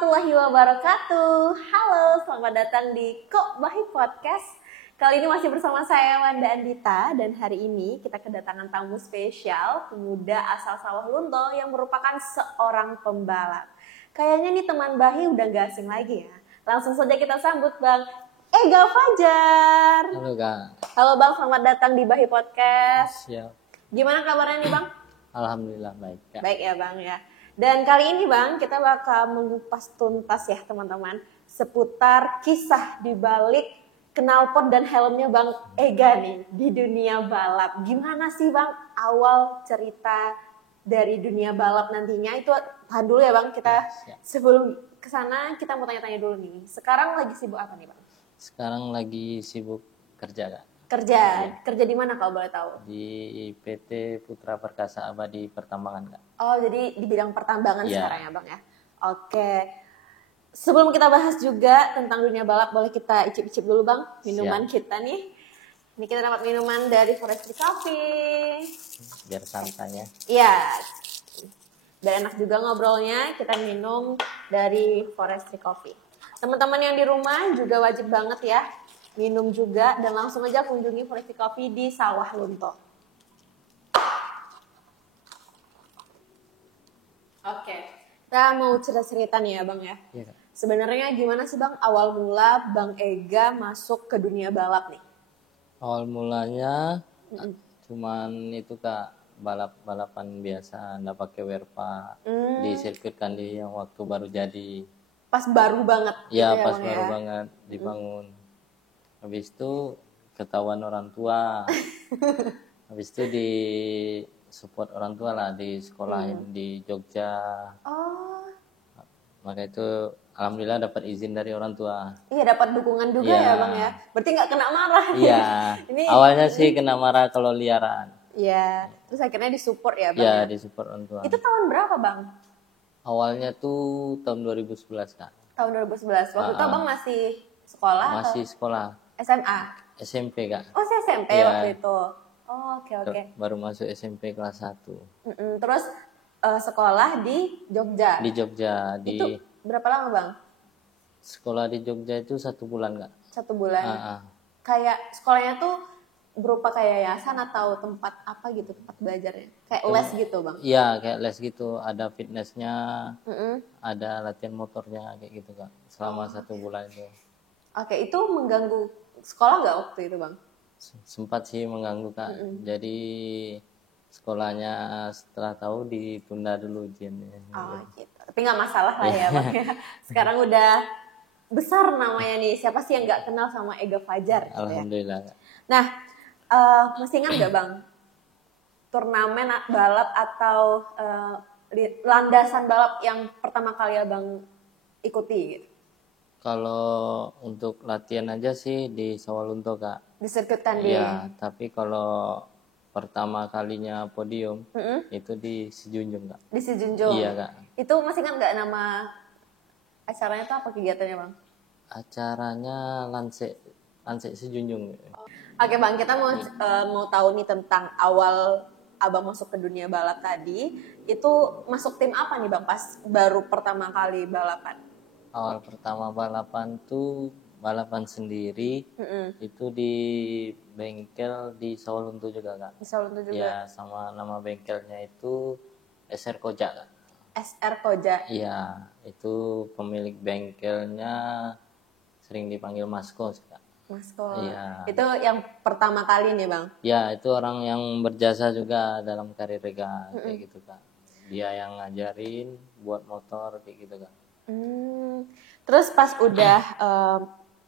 warahmatullahi wabarakatuh. Halo, selamat datang di Kok Bahi Podcast. Kali ini masih bersama saya Wanda Andita dan hari ini kita kedatangan tamu spesial, pemuda asal Sawah Lunto yang merupakan seorang pembalap. Kayaknya nih teman Bahi udah gak asing lagi ya. Langsung saja kita sambut Bang Ega Fajar. Halo Kak. Halo Bang, selamat datang di Bahi Podcast. Siap. Gimana kabarnya nih Bang? Alhamdulillah baik Kak. Baik ya Bang ya. Dan kali ini Bang, kita bakal mengupas tuntas ya teman-teman seputar kisah di balik knalpot dan helmnya Bang Ega nih di dunia balap. Gimana sih Bang awal cerita dari dunia balap nantinya? Itu tahan dulu ya Bang, kita sebelum kesana kita mau tanya-tanya dulu nih. Sekarang lagi sibuk apa nih Bang? Sekarang lagi sibuk kerja Kak. Kerja di mana kalau boleh tahu? Di PT Putra Perkasa Abadi Pertambangan Kak. Oh, jadi di bidang pertambangan Iya. sekarang ya Bang ya. Oke. Sebelum kita bahas juga tentang dunia balap, boleh kita icip-icip dulu Bang minuman kita nih. Ini kita dapat minuman dari Forestry Coffee. Biar santai ya. Iya. Biar enak juga ngobrolnya, kita minum dari Forestry Coffee. Teman-teman yang di rumah juga wajib banget ya minum juga dan langsung aja kunjungi Forestry Coffee di Sawah Lunto. Oke, kita mau cerita-cerita nih ya Bang ya. Iya Kak. Sebenarnya gimana sih Bang awal mula Bang Ega masuk ke dunia balap nih? Awal mulanya cuman itu Kak, balap-balapan biasa, nggak pakai werpa di sirkuit Kandi yang waktu baru jadi. Pas baru banget. Ya gitu pas Bang baru ya? banget dibangun. Habis itu ketahuan orang tua. Habis itu di support orang tua lah di sekolahin di Jogja. Oh, Maka itu alhamdulillah dapat izin dari orang tua. iya dapat dukungan juga Iya. ya Bang ya. Berarti nggak kena marah. Iya. Ini Awalnya sih kena marah kalau liaran. Iya. Terus akhirnya disupport ya Bang. Ya Ya? di support orang tua. Itu tahun berapa Bang? Awalnya tuh tahun 2011 Kak. Tahun 2011. Waktu itu Abang masih sekolah Masih atau sekolah SMA? SMP Kak. Oh, saya SMP Iya. waktu itu. Oh, oke. Baru masuk SMP kelas 1. Terus sekolah di Jogja. Di Jogja Itu berapa lama Bang? sekolah di Jogja itu 1 bulan Kak. 1 bulan. Ah. Kayak sekolahnya tuh berupa kayak yayasan atau tempat apa gitu, tempat belajarnya? Kayak les gitu Bang? Iya kayak les gitu, ada fitnessnya, Mm-mm. ada latihan motornya kayak gitu Kak. Selama 1 bulan itu. Oke, itu mengganggu sekolah nggak waktu itu Bang? Sempat sih mengganggu Kak. Jadi sekolahnya setelah tahu ditunda dulu ujiannya. Oh gitu. Tapi nggak masalah lah ya Bang ya. Sekarang udah besar namanya nih. Siapa sih yang nggak kenal sama Ega Fajar? Gitu ya. Alhamdulillah Kak. Nah, masih ingat nggak Bang? Turnamen balap atau landasan balap yang pertama kali Abang ikuti gitu? Kalau untuk latihan aja sih di Sawalunto Kak. Di sirkuit Kandi? Iya, tapi kalau pertama kalinya podium itu di Sijunjung Kak. Di Sijunjung? Iya Kak. Itu masih ingat nggak nama acaranya tuh apa kegiatannya Bang? Acaranya Lansek Sijunjung. Oke Bang, kita mau tahu nih tentang awal Abang masuk ke dunia balap tadi. Itu masuk tim apa nih Bang pas baru pertama kali balapan? Awal pertama balapan tuh balapan sendiri itu di bengkel di Sawalunto juga Kak. Di Sawalunto juga? Ya sama nama bengkelnya itu SR Koja Kak. SR Koja? Iya, itu pemilik bengkelnya sering dipanggil Masko sih Kak. Masko. Iya. Itu yang pertama kali nih Bang? Ya itu orang yang berjasa juga dalam karir Ega kayak gitu Kak. Dia yang ngajarin buat motor kayak gitu Kak. Terus pas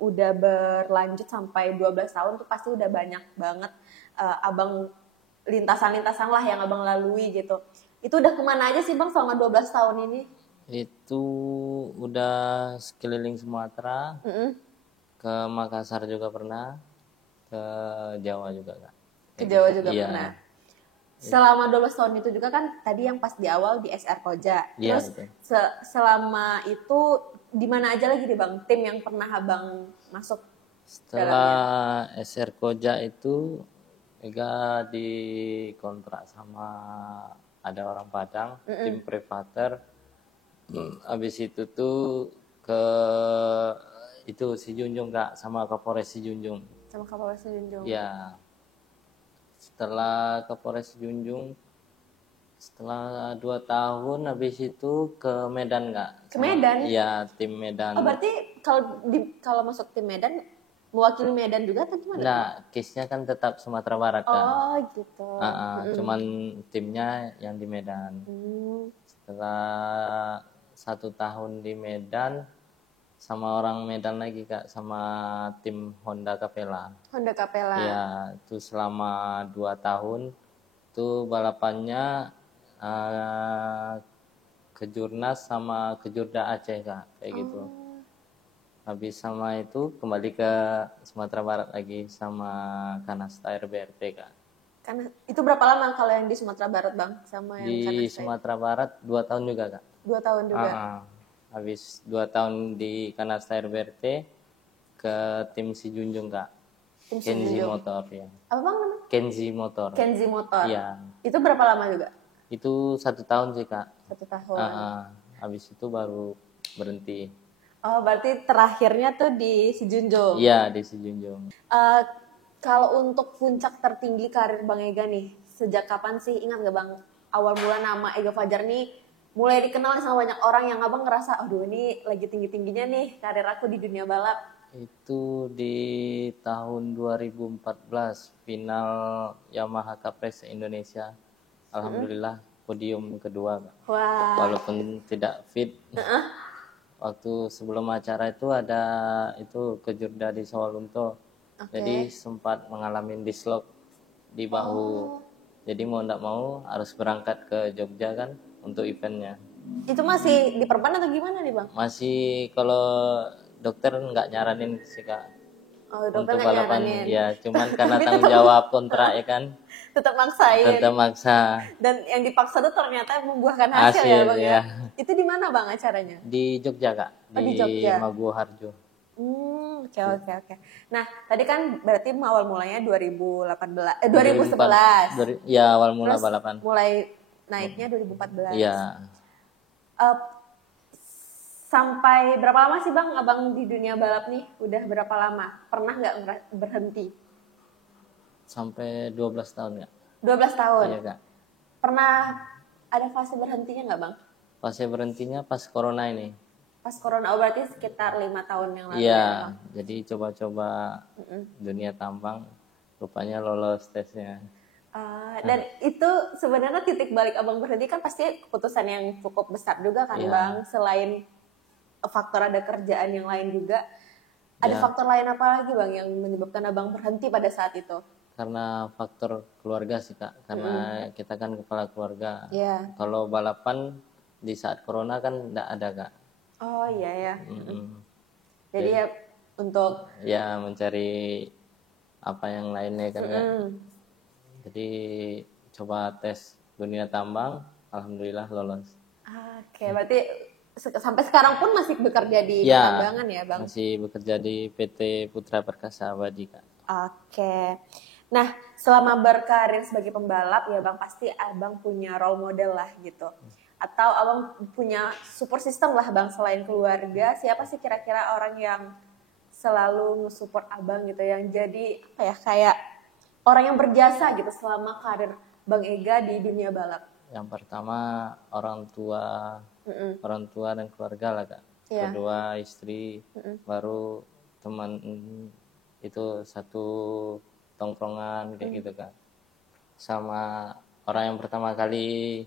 udah berlanjut sampai 12 tahun tuh pasti udah banyak banget Abang lintasan-lintasan lah yang Abang lalui gitu. Itu udah kemana aja sih Bang selama 12 tahun ini? Itu udah sekeliling Sumatera, ke Makassar juga pernah, ke Jawa juga Kak. Ke Jawa juga Iya. pernah. Selama 12 tahun itu juga kan tadi yang pas di awal di SR Koja. Iya, Terus betul. selama itu di mana aja lagi nih Bang tim yang pernah Abang masuk? Setelah SR Koja itu Ega dikontrak sama ada orang Padang, tim privater Habis itu tuh ke itu si Junjung Kak, sama Kapolres si Junjung. Sama Kapolres Junjung. Ya, setelah Kapolres Junjung, setelah 2 tahun habis itu ke Medan Kak. Ke Medan? Iya, tim Medan. Oh, berarti kalau masuk tim Medan mewakili Medan juga atau gimana? Nah, case-nya kan tetap Sumatera Barat kan. Oh gitu. Cuman timnya yang di Medan. Setelah 1 tahun di Medan, sama orang Medan lagi Kak, sama tim Honda Capella. Honda Capella. Ya, itu selama 2 tahun itu balapannya ke Jurnas sama ke Jurda Aceh Kak, kayak gitu. Habis sama itu kembali ke Sumatera Barat lagi sama Kanasta RBRP Kak. Karena itu berapa lama kalau yang di Sumatera Barat Bang sama yang Di Kanasta? Sumatera Barat 2 tahun juga Kak. 2 tahun juga. Habis 2 tahun di Kanasta RBRT ke tim si Junjung Kak. Tim si Kenzi Junjung. Motor ya. Apa Bang namanya? Kenzi Motor. Kenzi Motor. Iya. Itu berapa lama juga? Itu 1 tahun sih Kak. 1 tahun. Habis itu baru berhenti. Oh, berarti terakhirnya tuh di si Junjung. Iya, di si Junjung. Kalau untuk puncak tertinggi karir Bang Ega nih, sejak kapan sih, ingat gak Bang, awal mula nama Ega Fajar nih mulai dikenal sama banyak orang yang Abang ngerasa, aduh ini lagi tinggi-tingginya nih karir aku di dunia balap. Itu di tahun 2014 final Yamaha Cup Indonesia. Alhamdulillah podium kedua Kak. Wah. Walaupun tidak fit. Waktu sebelum acara itu ada itu kejurda di Sawalunto. Jadi sempat mengalami dislok di bahu. Jadi mau tidak mau harus berangkat ke Jogja kan untuk eventnya. Itu masih diperban atau gimana nih Bang? Masih, kalau dokter nggak nyaranin sih Kak. Oh, dokter Untuk nggak balapan nyaranin. ya, cuman karena tanggung jawab kontrak ya kan. Tetap maksain. Tetap maksa. Dan yang dipaksa tuh ternyata membuahkan hasil ya Bang ya. Itu di mana Bang acaranya? Di Jogja Kak, di Jogja. Maguwo Harjo. Oke. Nah, tadi kan berarti awal mulanya 2011. Ya, awal mula Terus balapan. mulai naiknya 2014. Iya. Sampai berapa lama sih Bang Abang di dunia balap nih? Udah berapa lama? Pernah nggak berhenti? Sampai 12 tahun ya. 12 tahun? Iya Kak. Pernah ada fase berhentinya nggak Bang? Fase berhentinya pas corona ini. Pas corona, berarti sekitar 5 tahun yang lalu. Iya, jadi coba-coba dunia tambang, rupanya lolos tesnya. Dan itu sebenarnya titik balik Abang berhenti kan pasti keputusan yang cukup besar juga kan Bang. Selain faktor ada kerjaan yang lain juga, ada faktor lain apa lagi Bang yang menyebabkan Abang berhenti pada saat itu? Karena faktor keluarga sih Kak, karena kita kan kepala keluarga. Iya. Kalau balapan di saat corona kan tidak ada Kak. Oh iya ya. Jadi ya untuk mencari apa yang lainnya kan Kak. Jadi coba tes dunia tambang, alhamdulillah lolos. Oke, berarti sampai sekarang pun masih bekerja di pertambangan ya Bang? Masih bekerja di PT Putra Perkasa Abadi Kak. Oke. Nah, selama berkarir sebagai pembalap ya Bang, pasti Abang punya role model lah gitu. Atau Abang punya support system lah Bang, selain keluarga. Siapa sih kira-kira orang yang selalu nge-support Abang gitu, yang jadi apa ya, kayak orang yang berjasa gitu selama karir Bang Ega di dunia balap? Yang pertama orang tua dan keluarga lah Kak. Kedua istri, baru teman itu satu tongkrongan kayak gitu Kak. Sama orang yang pertama kali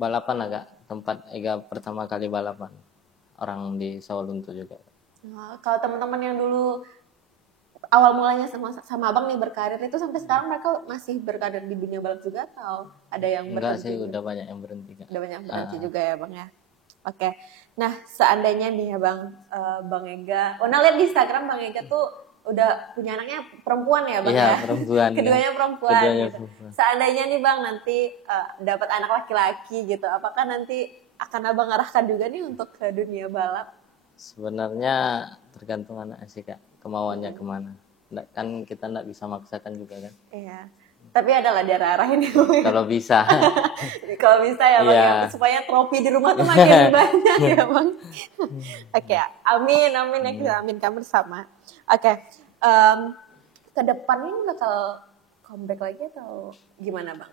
balapan lah Kak, tempat Ega pertama kali balapan, orang di Sawalunto juga. Kalau teman-teman yang dulu awal mulanya sama Abang nih berkarir itu, sampai sekarang mereka masih berkarir di dunia balap juga atau ada yang Enggak berhenti? sih, udah banyak yang berhenti Kak. Udah banyak berhenti juga ya Bang ya. Oke. Nah, seandainya nih ya Bang, Bang Ega, lihat di Instagram Bang Ega tuh udah punya anaknya perempuan ya Bang ya? Perempuan. Keduanya perempuan. Keduanya gitu. perempuan. Seandainya nih Bang nanti dapat anak laki-laki gitu, apakah nanti akan Abang arahkan juga nih untuk ke dunia balap? Sebenarnya tergantung anak sih Kak, kemauannya kemana. Kan kita nggak bisa maksakan juga kan. Iya. Tapi adalah diarah-arahin ya. Kalau bisa. Kalau bisa ya Bang, Iya. ya, supaya trofi di rumah tuh makin banyak ya Bang. Oke, amin ya, amin kamu bersama. Oke, ke depan ini bakal comeback lagi atau gimana Bang?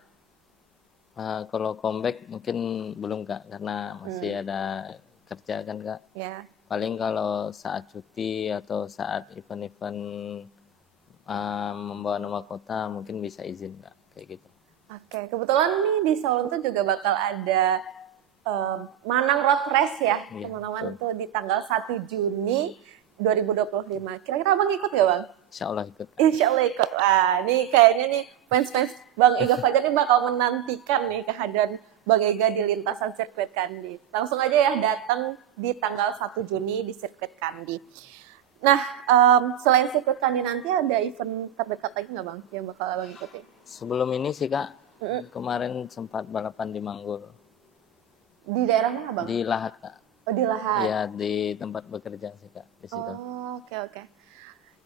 Kalau comeback mungkin belum Kak, karena masih ada kerja kan Kak. Ya. Paling kalau saat cuti atau saat event-event membawa nama kota mungkin bisa izin Kak, kayak gitu. Oke, kebetulan nih di Solo tuh juga bakal ada Manang Road Race ya, Iya, teman-teman betul. tuh di tanggal 1 Juni 2025. Kira-kira Abang ikut gak Bang? Insya Allah ikut. Insya Allah ikut. Wah, nih kayaknya nih fans-fans Bang Ega Fajar nih bakal menantikan nih kehadiran Bang Ega di lintasan sirkuit Kandi. Langsung aja ya datang di tanggal 1 Juni di sirkuit Kandi. Nah, selain sirkuit Kandi nanti ada event terdekat lagi nggak Bang yang bakal Abang ikuti? Sebelum ini sih Kak, kemarin sempat balapan di Manggul. Di daerah mana Bang? Di Lahat Kak. Oh, di Lahat. Iya, di tempat bekerja sih Kak, di situ. Oh, oke.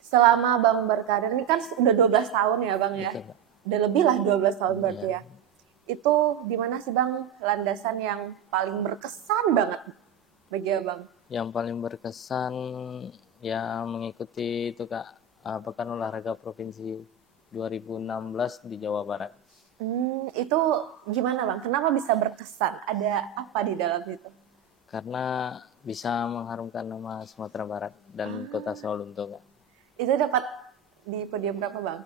Selama Bang berkarir ini kan udah 12 tahun ya Bang ya? Betul, Kak. Udah lebih lah 12 tahun berarti Iya. ya. Itu di mana sih Bang landasan yang paling berkesan banget bagi Abang? Yang paling berkesan ya mengikuti itu Kak, Pekan Olahraga Provinsi 2016 di Jawa Barat. Itu gimana Bang? Kenapa bisa berkesan? Ada apa di dalam itu? Karena bisa mengharumkan nama Sumatera Barat dan Kota Solo untuk Kak. Itu dapat di podium berapa Bang?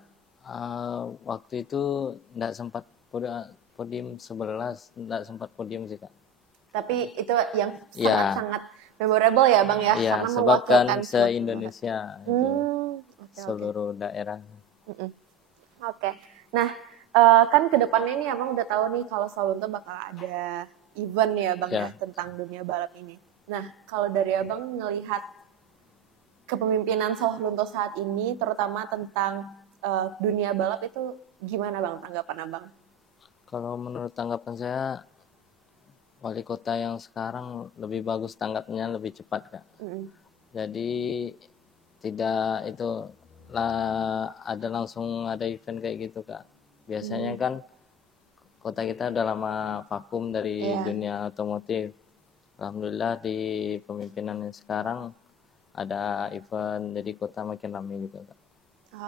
Waktu itu tidak sempat podium 11, tidak sempat podium sih Kak. Tapi itu yang Iya. sangat memorable ya Bang ya? Iya, Karena sebab kan mewakilkan se-Indonesia itu Oke. seluruh daerah. Oke. Nah, kan kedepannya ini Abang udah tahu nih kalau Solo tuh bakal ada event ya Bang ya Ya. tentang dunia balap ini. Nah, kalau dari Abang ngelihat kepemimpinan Solo Lunto saat ini, terutama tentang dunia balap itu gimana Bang tanggapan Abang? Kalau menurut tanggapan saya, wali kota yang sekarang lebih bagus tanggapnya, lebih cepat Kak. Jadi tidak itu lah ada langsung ada event kayak gitu Kak. Biasanya kan kota kita udah lama vakum dari dunia otomotif. Alhamdulillah di pemimpinan yang sekarang ada event, jadi kota makin ramai juga Kak.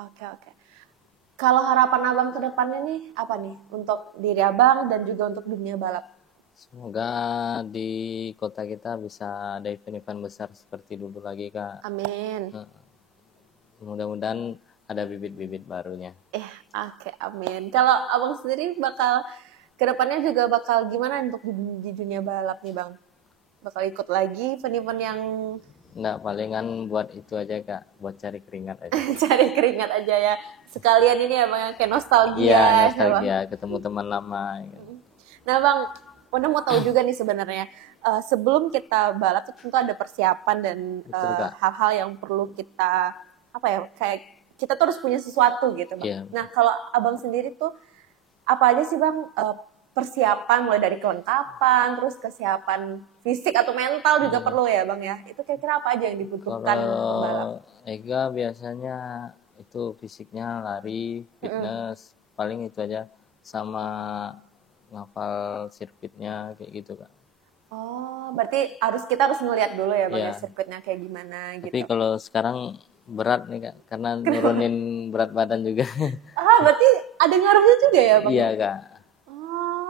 Oke. Kalau harapan Abang ke depannya nih apa nih untuk diri Abang dan juga untuk dunia balap? Semoga di kota kita bisa ada event-event besar seperti dulu lagi Kak. Amin. Mudah-mudahan ada bibit-bibit barunya. Oke, amin. Kalau Abang sendiri bakal kedepannya juga bakal gimana untuk di dunia balap nih Bang? Bakal ikut lagi event-event yang Enggak, palingan buat itu aja Kak, buat cari keringat aja. cari keringat aja ya. Sekalian ini ya Bang, kayak nostalgia. Iya, ya, nostalgia, Bang? ketemu teman lama. Gitu. Nah Bang, Wanda mau tahu juga nih sebenarnya. Sebelum kita balap itu tentu ada persiapan dan Betul, Kak. hal-hal yang perlu kita kayak kita tuh harus punya sesuatu gitu Bang. Iya. Nah kalau Abang sendiri tuh apa aja sih Bang persiapan mulai dari kelengkapan, terus kesiapan fisik atau mental juga perlu ya Bang ya. Itu kira-kira apa aja yang dibutuhkan balap? Kalau Ega biasanya itu fisiknya lari, fitness, paling itu aja, sama ngapal sirkuitnya kayak gitu Kak. Oh, berarti kita harus ngeliat dulu ya Bang ya Iya. sirkuitnya kayak gimana gitu. Tapi kalau sekarang berat nih Kak, karena nurunin berat badan juga. Berarti ada ngaruhnya juga ya Bang? Iya Kak. Oh,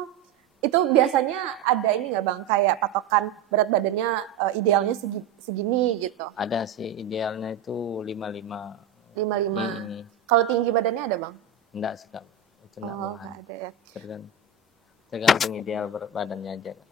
itu biasanya ada ini nggak Bang, kayak patokan berat badannya idealnya segini gitu? Ada sih, idealnya itu 55. 55. Kalau tinggi badannya ada Bang? Enggak sih Kak, itu enggak Oh, boleh. nggak ada ya. Tergantung ideal berat badannya aja Kak.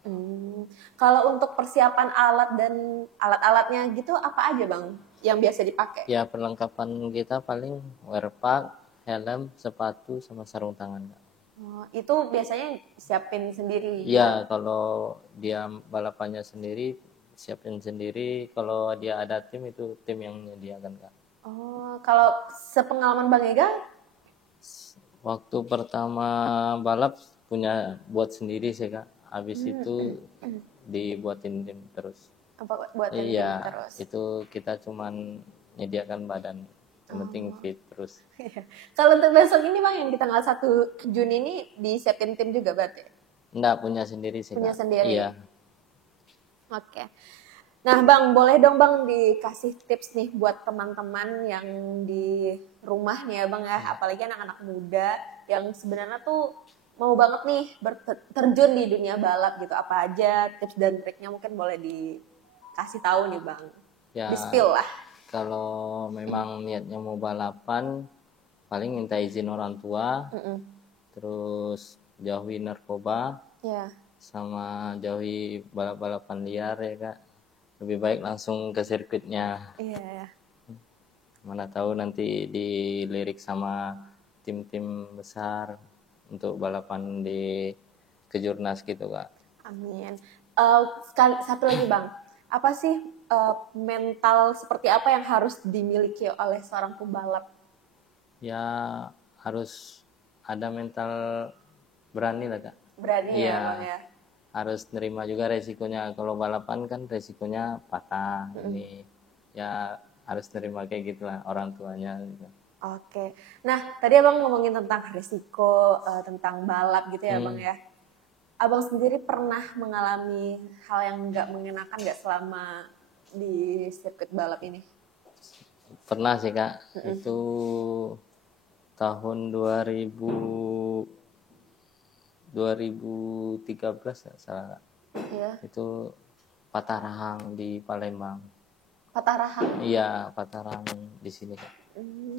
Kalau untuk persiapan alat dan alat-alatnya gitu apa aja Bang yang biasa dipakai? Ya perlengkapan kita paling wear pack, helm, sepatu, sama sarung tangan Kak. Oh, itu biasanya siapin sendiri? Iya, kalau dia balapannya sendiri, siapin sendiri. Kalau dia ada tim, itu tim yang menyediakan Kak. Oh, kalau sepengalaman Bang Ega? Waktu pertama balap punya buat sendiri sih Kak. Habis itu dibuatin tim terus. Apa buat yang Iya, terus? itu kita cuman menyediakan badan. Yang penting fit terus. Kalau untuk besok ini Bang yang di tanggal 1 Juni ini disiapin tim juga berarti? Enggak, punya sendiri sih. Punya Kak. sendiri? Iya. Oke. Nah Bang, boleh dong Bang dikasih tips nih buat teman-teman yang di rumah nih ya Bang ya, apalagi anak-anak muda yang sebenarnya tuh mau banget nih terjun di dunia balap gitu. Apa aja tips dan triknya mungkin boleh dikasih tahu nih Bang. Ya, Di-spill lah. kalau memang niatnya mau balapan, paling minta izin orang tua, terus jauhi narkoba, sama jauhi balap-balapan liar ya Kak. Lebih baik langsung ke sirkuitnya. Iya. Mana tahu nanti dilirik sama tim-tim besar untuk balapan di kejurnas gitu Kak. Amin. Satu lagi Bang, apa sih mental seperti apa yang harus dimiliki oleh seorang pembalap? Ya harus ada mental berani lah Kak. Berani ya Bang ya. Harus nerima juga resikonya. Kalau balapan kan resikonya patah ini. Ya harus nerima kayak gitulah orang tuanya gitu. Oke. Nah, tadi Abang ngomongin tentang risiko, tentang balap gitu ya Bang ya. Abang sendiri pernah mengalami hal yang nggak mengenakan nggak selama di sirkuit balap ini? Pernah sih Kak. Itu tahun 2013 nggak salah. Iya. Itu patah rahang di Palembang. Patah rahang? Iya, patah rahang di sini Kak.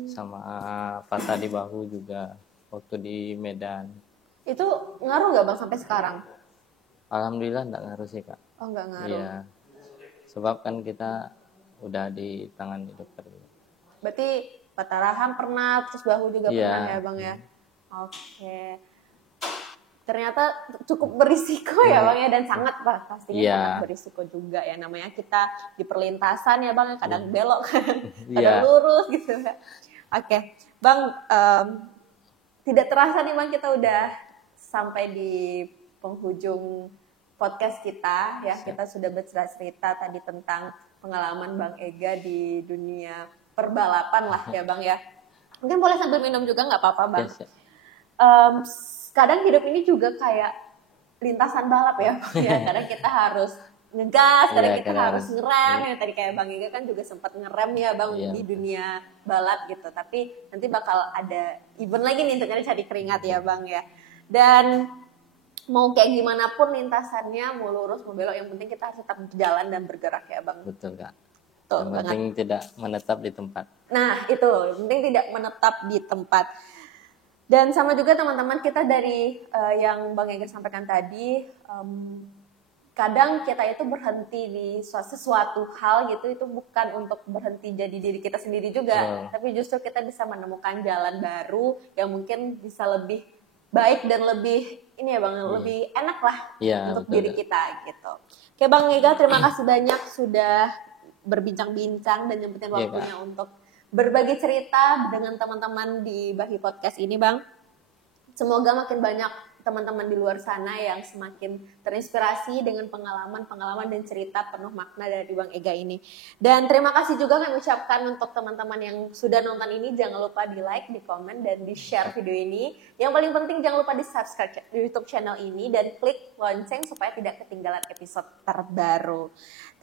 Sama patah di bahu juga waktu di Medan. Itu ngaruh nggak Bang sampai sekarang? Alhamdulillah nggak ngaruh sih Kak. Oh nggak ngaruh? Iya, sebab kan kita udah di tangan dokter. Berarti patah rahang pernah, terus bahu juga pernah ya Bang ya? Oke. Ternyata cukup berisiko ya Bang ya, dan sangat pastinya sangat berisiko juga ya, namanya kita di perlintasan ya Bang, kadang belok, kadang lurus gitu ya. Oke, Bang, tidak terasa nih Bang kita udah sampai di penghujung podcast kita ya. Kita sudah bercerita tadi tentang pengalaman Bang Ega di dunia perbalapan lah ya Bang ya. Mungkin boleh sambil minum juga nggak apa-apa Bang. Kadang hidup ini juga kayak lintasan balap ya Bang ya. Kadang kita harus ngegas, kadang kita harus ngerem ya. Tadi kayak Bang Ega kan juga sempat ngerem ya Bang di dunia balap gitu. Tapi nanti bakal ada event lagi nih untuk cari keringat ya Bang ya. Dan mau kayak gimana pun lintasannya, mau lurus, mau belok, yang penting kita harus tetap jalan dan bergerak ya Bang. Betul Kak. Yang penting tidak menetap di tempat. Nah itu, yang penting tidak menetap di tempat. Dan sama juga teman-teman kita dari yang Bang Ega sampaikan tadi, kadang kita itu berhenti di sesuatu hal gitu, itu bukan untuk berhenti jadi diri kita sendiri juga, tapi justru kita bisa menemukan jalan baru yang mungkin bisa lebih baik dan lebih ini ya Bang, lebih enak lah untuk diri kita gitu. Oke Bang Ega, terima kasih banyak sudah berbincang-bincang dan nyempetin waktunya untuk berbagi cerita dengan teman-teman di Bahi Podcast ini Bang. Semoga makin banyak teman-teman di luar sana yang semakin terinspirasi dengan pengalaman-pengalaman dan cerita penuh makna dari Bang Ega ini. Dan terima kasih juga kami ucapkan untuk teman-teman yang sudah nonton ini. Jangan lupa di like, di komen, dan di share video ini. Yang paling penting jangan lupa di subscribe di YouTube channel ini dan klik lonceng supaya tidak ketinggalan episode terbaru.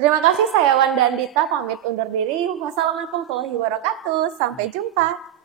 Terima kasih, saya Wanda Andita pamit undur diri. Wassalamualaikum warahmatullahi wabarakatuh. Sampai jumpa.